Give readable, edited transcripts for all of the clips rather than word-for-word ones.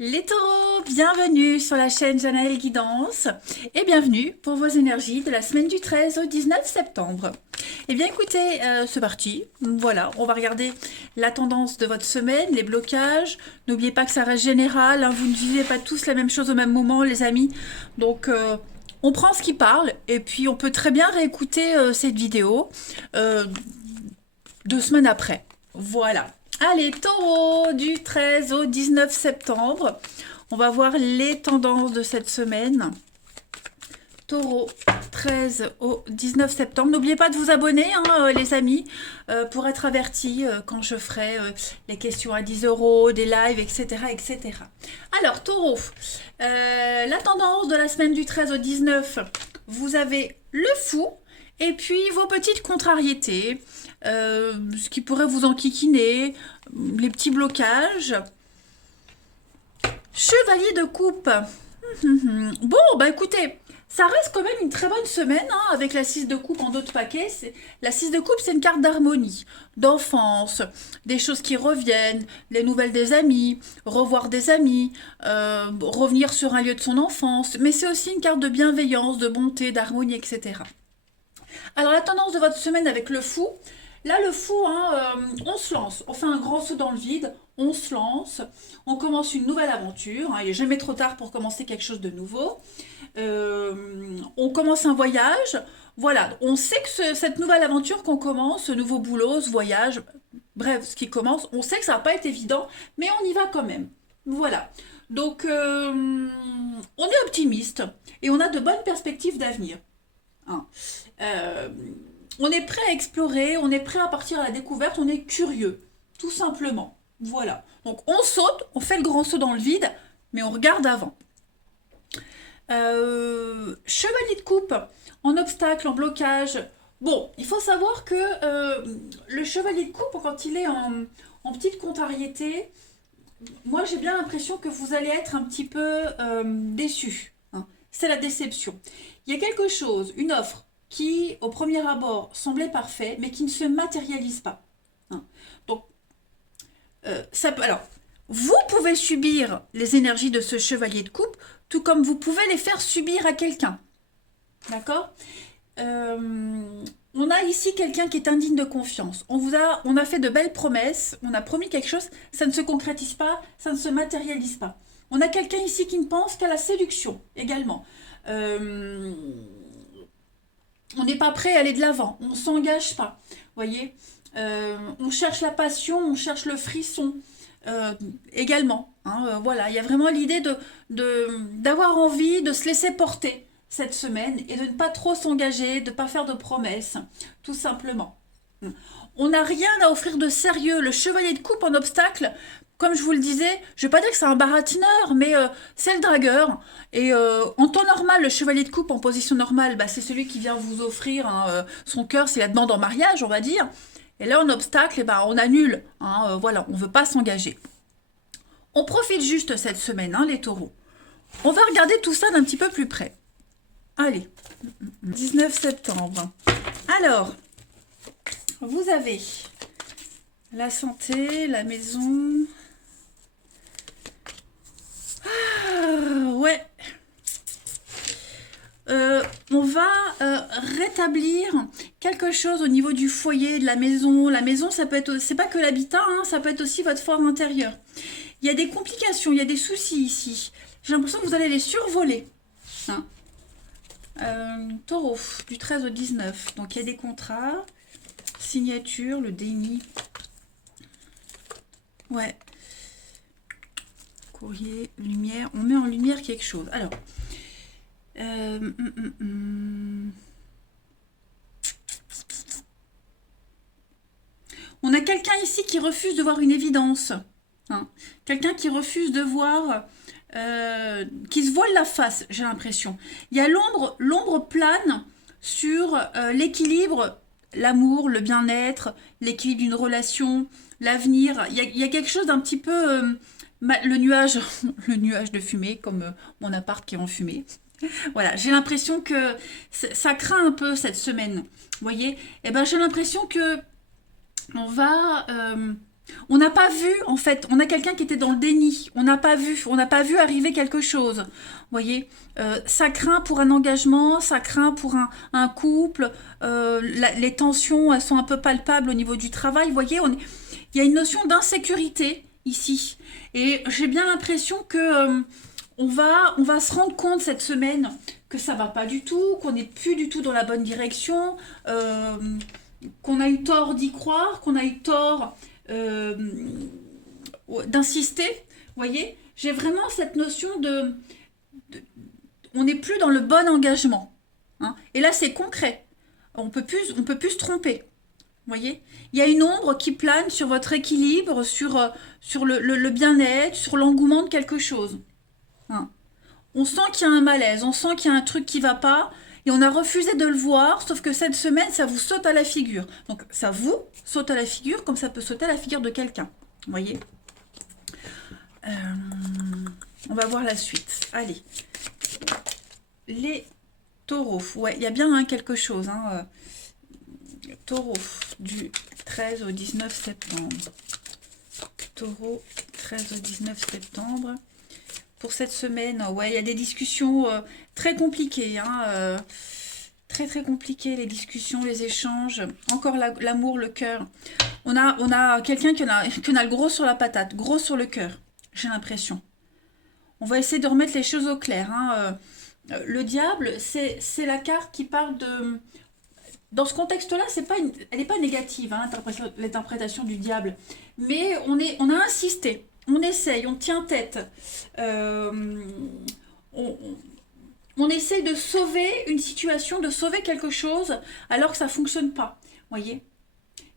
Les taureaux, bienvenue sur la chaîne Janaël Guidance et bienvenue pour vos énergies de la semaine du 13 au 19 septembre. Eh bien écoutez, c'est parti. Voilà, on va regarder la tendance de votre semaine, les blocages. N'oubliez pas que ça reste général, hein, vous ne vivez pas tous la même chose au même moment les amis. Donc on prend ce qui parle et puis on peut très bien réécouter cette vidéo 2 semaines après. Voilà. Allez, taureau, du 13 au 19 septembre. On va voir les tendances de cette semaine. Taureau, 13 au 19 septembre. N'oubliez pas de vous abonner, hein, les amis, pour être avertis quand je ferai les questions à 10 euros, des lives, etc. etc. Alors, taureau, la tendance de la semaine du 13 au 19, vous avez le fou et puis vos petites contrariétés, ce qui pourrait vous enquiquiner, les petits blocages. Chevalier de coupe. Bon, bah écoutez, ça reste quand même une très bonne semaine, hein, avec la 6 de coupe en dos de paquet. La 6 de coupe, c'est une carte d'harmonie, d'enfance, des choses qui reviennent, les nouvelles des amis, revoir des amis, revenir sur un lieu de son enfance. Mais c'est aussi une carte de bienveillance, de bonté, d'harmonie, etc. Alors la tendance de votre semaine avec le fou, là le fou, hein, on se lance, on fait un grand saut dans le vide, on se lance, on commence une nouvelle aventure, hein, il n'est jamais trop tard pour commencer quelque chose de nouveau. On commence un voyage, voilà, on sait que cette nouvelle aventure qu'on commence, ce nouveau boulot, ce voyage, bref, ce qui commence, on sait que ça va pas être évident, mais on y va quand même. Voilà. Donc, on est optimiste et on a de bonnes perspectives d'avenir. Hein. Euh, on est prêt à explorer, on est prêt à partir à la découverte, on est curieux, tout simplement. Voilà. Donc on saute, on fait le grand saut dans le vide, mais on regarde avant. Chevalier de coupe, en obstacle, en blocage. Bon, il faut savoir que le chevalier de coupe, quand il est en petite contrariété, moi j'ai bien l'impression que vous allez être un petit peu déçu. Hein. C'est la déception. Il y a quelque chose, une offre qui, au premier abord, semblait parfait, mais qui ne se matérialise pas. Hein. Donc, alors, vous pouvez subir les énergies de ce chevalier de coupe, tout comme vous pouvez les faire subir à quelqu'un. D'accord. On a ici quelqu'un qui est indigne de confiance. On a fait de belles promesses, on a promis quelque chose, ça ne se concrétise pas, ça ne se matérialise pas. On a quelqu'un ici qui ne pense qu'à la séduction également. On n'est pas prêt à aller de l'avant, on ne s'engage pas. Voyez, on cherche la passion, on cherche le frisson également. Hein, voilà, il y a vraiment l'idée d'avoir envie de se laisser porter cette semaine et de ne pas trop s'engager, de ne pas faire de promesses, tout simplement. On n'a rien à offrir de sérieux. Le chevalier de coupe en obstacle, comme je vous le disais, je ne vais pas dire que c'est un baratineur, mais c'est le dragueur. Et en temps normal, le chevalier de coupe en position normale, bah, c'est celui qui vient vous offrir hein, son cœur, c'est la demande en mariage, on va dire. Et là, en obstacle, eh ben, on annule. Hein, voilà, on ne veut pas s'engager. On profite juste cette semaine, hein, les taureaux. On va regarder tout ça d'un petit peu plus près. Allez, 19 septembre. Alors, vous avez la santé, la maison. Ah, ouais. On va rétablir quelque chose au niveau du foyer, de la maison. La maison, ça peut être, c'est pas que l'habitat, hein, ça peut être aussi votre fort intérieur. Il y a des complications, il y a des soucis ici. J'ai l'impression que vous allez les survoler. Hein. Taureau, du 13 au 19. Donc il y a des contrats, signature, le déni. Ouais. Courrier, lumière. On met en lumière quelque chose. Alors. On a quelqu'un ici qui refuse de voir une évidence. Hein. Quelqu'un qui refuse de voir, qui se voile la face, j'ai l'impression. Il y a l'ombre plane sur l'équilibre, l'amour, le bien-être, l'équilibre d'une relation, l'avenir. Il y a quelque chose d'un petit peu le nuage, le nuage de fumée, comme mon appart qui est en fumée. Voilà, j'ai l'impression que ça craint un peu cette semaine. Vous voyez? Eh ben, j'ai l'impression que on va On n'a pas vu, en fait, on a quelqu'un qui était dans le déni. On n'a pas vu arriver quelque chose. Vous voyez, ça craint pour un engagement, ça craint pour un couple. Les tensions, elles sont un peu palpables au niveau du travail. Vous voyez, il y a une notion d'insécurité ici. Et j'ai bien l'impression que on va se rendre compte cette semaine que ça va pas du tout, qu'on n'est plus du tout dans la bonne direction, qu'on a eu tort d'y croire, qu'on a eu tort euh, d'insister. Vous voyez, j'ai vraiment cette notion on n'est plus dans le bon engagement. Hein. Et là, c'est concret. On peut plus se tromper. Vous voyez, il y a une ombre qui plane sur votre équilibre, sur le bien-être, sur l'engouement de quelque chose. Hein. On sent qu'il y a un malaise, on sent qu'il y a un truc qui va pas, et on a refusé de le voir, sauf que cette semaine, ça vous saute à la figure. Donc ça vous saute à la figure comme ça peut sauter à la figure de quelqu'un. Vous voyez. Euh, on va voir la suite. Allez. Les taureaux. Ouais, il y a bien hein, quelque chose. Hein. Taureau du 13 au 19 septembre. Taureau 13 au 19 septembre. Pour cette semaine, ouais, il y a des discussions très compliquées. Hein, très très compliquées, les discussions, les échanges. Encore l'amour, le cœur. On a quelqu'un qui en a le gros sur la patate, gros sur le cœur, j'ai l'impression. On va essayer de remettre les choses au clair. Hein. Le diable, c'est la carte qui parle de... Dans ce contexte-là, elle n'est pas négative, hein, l'interprétation du diable. Mais on a insisté, on essaye, on tient tête. On essaye de sauver une situation, de sauver quelque chose, alors que ça ne fonctionne pas. Vous voyez ?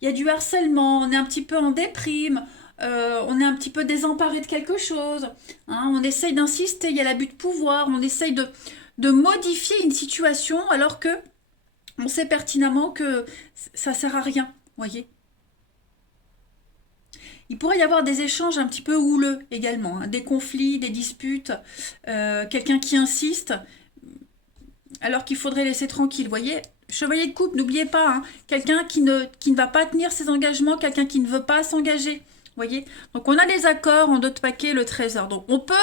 Il y a du harcèlement, on est un petit peu en déprime, on est un petit peu désemparé de quelque chose. Hein, on essaye d'insister, il y a l'abus de pouvoir, on essaye de modifier une situation, alors que on sait pertinemment que ça sert à rien, voyez. Il pourrait y avoir des échanges un petit peu houleux également, hein, des conflits, des disputes, quelqu'un qui insiste, alors qu'il faudrait laisser tranquille, voyez. Chevalier de coupe, n'oubliez pas, hein, quelqu'un qui ne va pas tenir ses engagements, quelqu'un qui ne veut pas s'engager, voyez. Donc on a des accords en d'autres paquets, le trésor. Donc on peut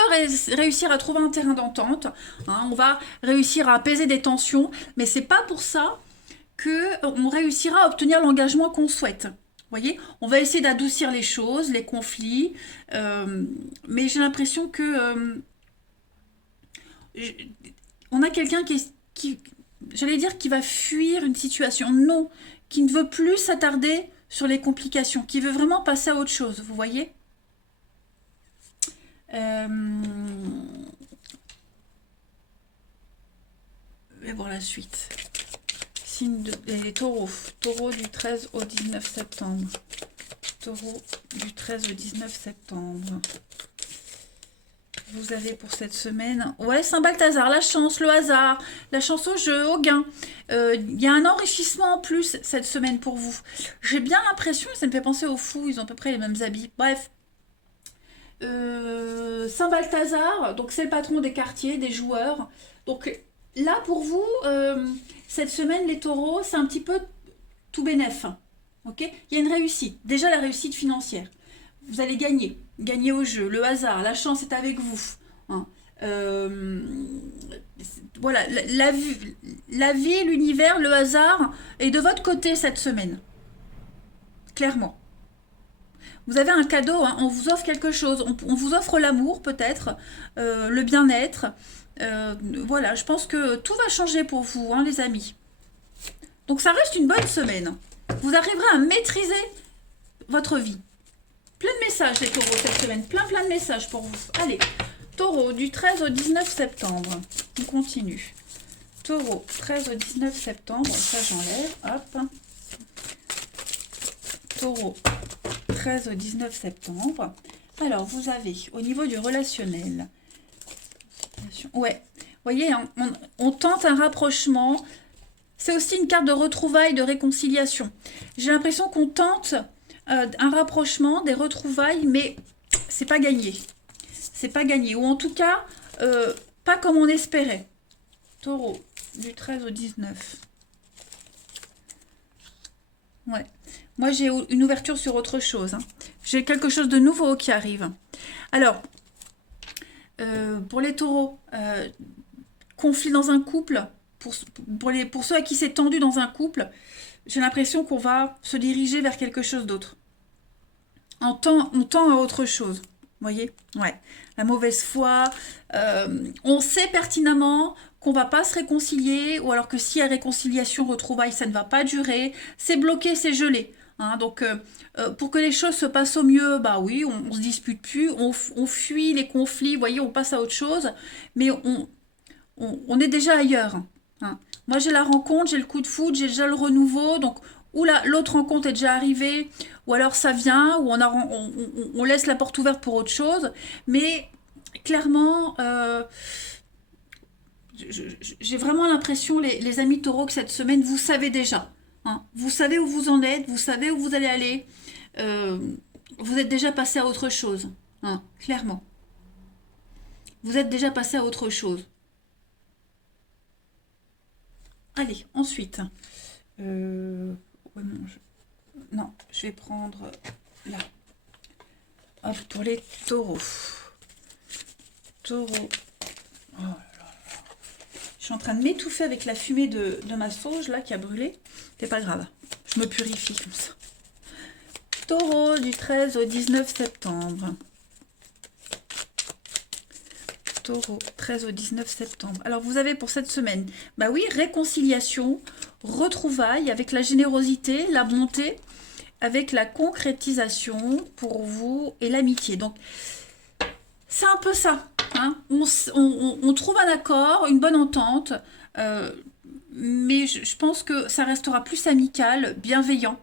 réussir à trouver un terrain d'entente, hein, on va réussir à apaiser des tensions, mais c'est pas pour ça qu'on réussira à obtenir l'engagement qu'on souhaite. Vous voyez, on va essayer d'adoucir les choses, les conflits, mais j'ai l'impression que on a quelqu'un j'allais dire, qui va fuir une situation. Non, qui ne veut plus s'attarder sur les complications, qui veut vraiment passer à autre chose, vous voyez. Je vais voir la suite. Les taureaux. Taureau du 13 au 19 septembre. Taureau du 13 au 19 septembre. Vous avez pour cette semaine... Ouais, Saint-Balthazar, la chance, le hasard, la chance au jeu, au gain. Il y a un enrichissement en plus cette semaine pour vous. J'ai bien l'impression, ça me fait penser aux fous, ils ont à peu près les mêmes habits. Bref. Saint-Balthazar, donc c'est le patron des quartiers, des joueurs. Donc là, pour vous, cette semaine, les taureaux, c'est un petit peu tout bénef. Okay, il y a une réussite. Déjà, la réussite financière. Vous allez gagner. Gagner au jeu. Le hasard, la chance est avec vous. Hein. Voilà, la vie, l'univers, le hasard est de votre côté cette semaine. Clairement. Vous avez un cadeau, hein, on vous offre quelque chose. On vous offre l'amour, peut-être, le bien-être. Voilà, je pense que tout va changer pour vous, hein, les amis. Donc ça reste une bonne semaine. Vous arriverez à maîtriser votre vie. Plein de messages, les taureaux, cette semaine. Plein de messages pour vous. Allez, taureau, du 13 au 19 septembre. On continue. Taureau, 13 au 19 septembre. Ça, j'enlève. Hop. Taureau, 13 au 19 septembre. Alors, vous avez, au niveau du relationnel... Ouais, vous voyez, on tente un rapprochement. C'est aussi une carte de retrouvailles, de réconciliation. J'ai l'impression qu'on tente un rapprochement, des retrouvailles, mais c'est pas gagné. C'est pas gagné. Ou en tout cas, pas comme on espérait. Taureau, du 13 au 19. Ouais. Moi, j'ai une ouverture sur autre chose. Hein. J'ai quelque chose de nouveau qui arrive. Alors, pour les taureaux, conflit dans un couple, pour ceux à qui c'est tendu dans un couple, j'ai l'impression qu'on va se diriger vers quelque chose d'autre. On tend à autre chose. Vous voyez? Ouais. La mauvaise foi. On sait pertinemment qu'on va pas se réconcilier, ou alors que s'il y a réconciliation, retrouvailles, ça ne va pas durer. C'est bloqué, c'est gelé. Hein, donc, pour que les choses se passent au mieux, bah oui, on se dispute plus, on fuit les conflits, vous voyez, on passe à autre chose, mais on est déjà ailleurs. Hein. Moi, j'ai la rencontre, j'ai le coup de foudre, j'ai déjà le renouveau, donc ou l'autre rencontre est déjà arrivée, ou alors ça vient, ou on laisse la porte ouverte pour autre chose, mais clairement, j'ai vraiment l'impression, les amis taureaux, que cette semaine, vous savez déjà. Hein. Vous savez où vous en êtes, vous savez où vous allez aller, euh, vous êtes déjà passé à autre chose, hein, clairement. Vous êtes déjà passé à autre chose. Allez, ensuite. Ouais, non, je vais prendre là. Hop, pour les taureaux. Taureaux. Oh là là. Je suis en train de m'étouffer avec la fumée de ma sauge là qui a brûlé. C'est pas grave. Je me purifie comme ça. Taureau du 13 au 19 septembre. Taureau, 13 au 19 septembre. Alors, vous avez pour cette semaine, bah oui, réconciliation, retrouvailles avec la générosité, la bonté, avec la concrétisation pour vous et l'amitié. Donc, c'est un peu ça. Hein. On trouve un accord, une bonne entente, mais je pense que ça restera plus amical, bienveillant.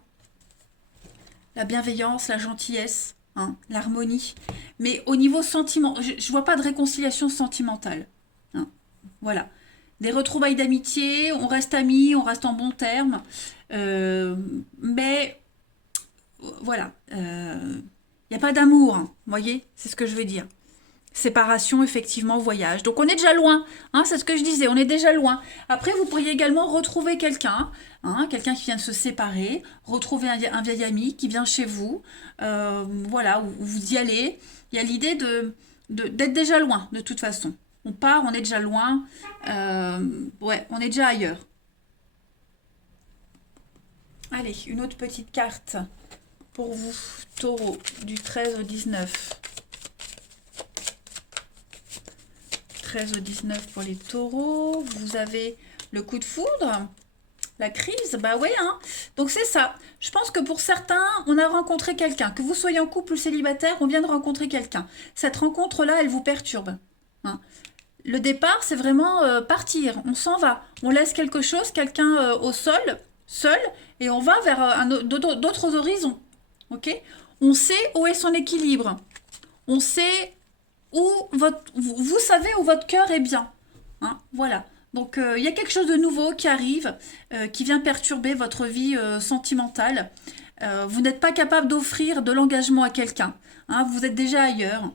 La bienveillance, la gentillesse, hein, l'harmonie. Mais au niveau sentiment, je ne vois pas de réconciliation sentimentale. Hein, voilà. Des retrouvailles d'amitié, on reste amis, on reste en bons termes. Mais voilà, il n'y a pas d'amour, hein, vous voyez, c'est ce que je veux dire. Séparation, effectivement, voyage. Donc on est déjà loin, hein, c'est ce que je disais, on est déjà loin. Après, vous pourriez également retrouver quelqu'un, hein, quelqu'un qui vient de se séparer, retrouver un vieil ami qui vient chez vous, voilà, où vous y allez. Il y a l'idée d'être déjà loin, de toute façon. On part, on est déjà loin, ouais, on est déjà ailleurs. Allez, une autre petite carte pour vous, taureau, du 13 au 19. 13 au 19 pour les taureaux. Vous avez le coup de foudre, la crise, bah ouais, hein. Donc c'est ça. Je pense que pour certains, on a rencontré quelqu'un. Que vous soyez en couple ou célibataire, on vient de rencontrer quelqu'un. Cette rencontre-là, elle vous perturbe. Hein. Le départ, c'est vraiment partir. On s'en va. On laisse quelque chose, quelqu'un au sol, seul, et on va vers d'autres horizons. Ok? On sait où est son équilibre. On sait où vous savez où votre cœur est bien. Hein, voilà. Donc, il y a quelque chose de nouveau qui arrive, qui vient perturber votre vie sentimentale. Vous n'êtes pas capable d'offrir de l'engagement à quelqu'un. Hein, vous êtes déjà ailleurs.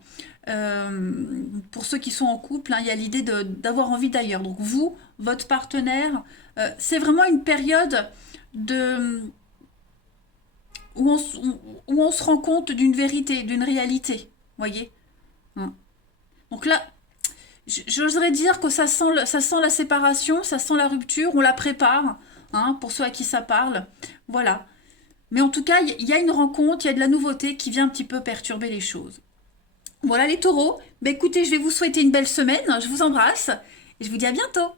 Pour ceux qui sont en couple, hein, il y a l'idée d'avoir envie d'ailleurs. Donc, vous, votre partenaire, c'est vraiment une période de, où on se rend compte d'une vérité, d'une réalité. Voyez? Hein. Donc là, j'oserais dire que ça sent la séparation, ça sent la rupture, on la prépare, hein, pour ceux à qui ça parle. Voilà. Mais en tout cas, il y a une rencontre, il y a de la nouveauté qui vient un petit peu perturber les choses. Voilà les taureaux. Ben écoutez, je vais vous souhaiter une belle semaine, je vous embrasse et je vous dis à bientôt.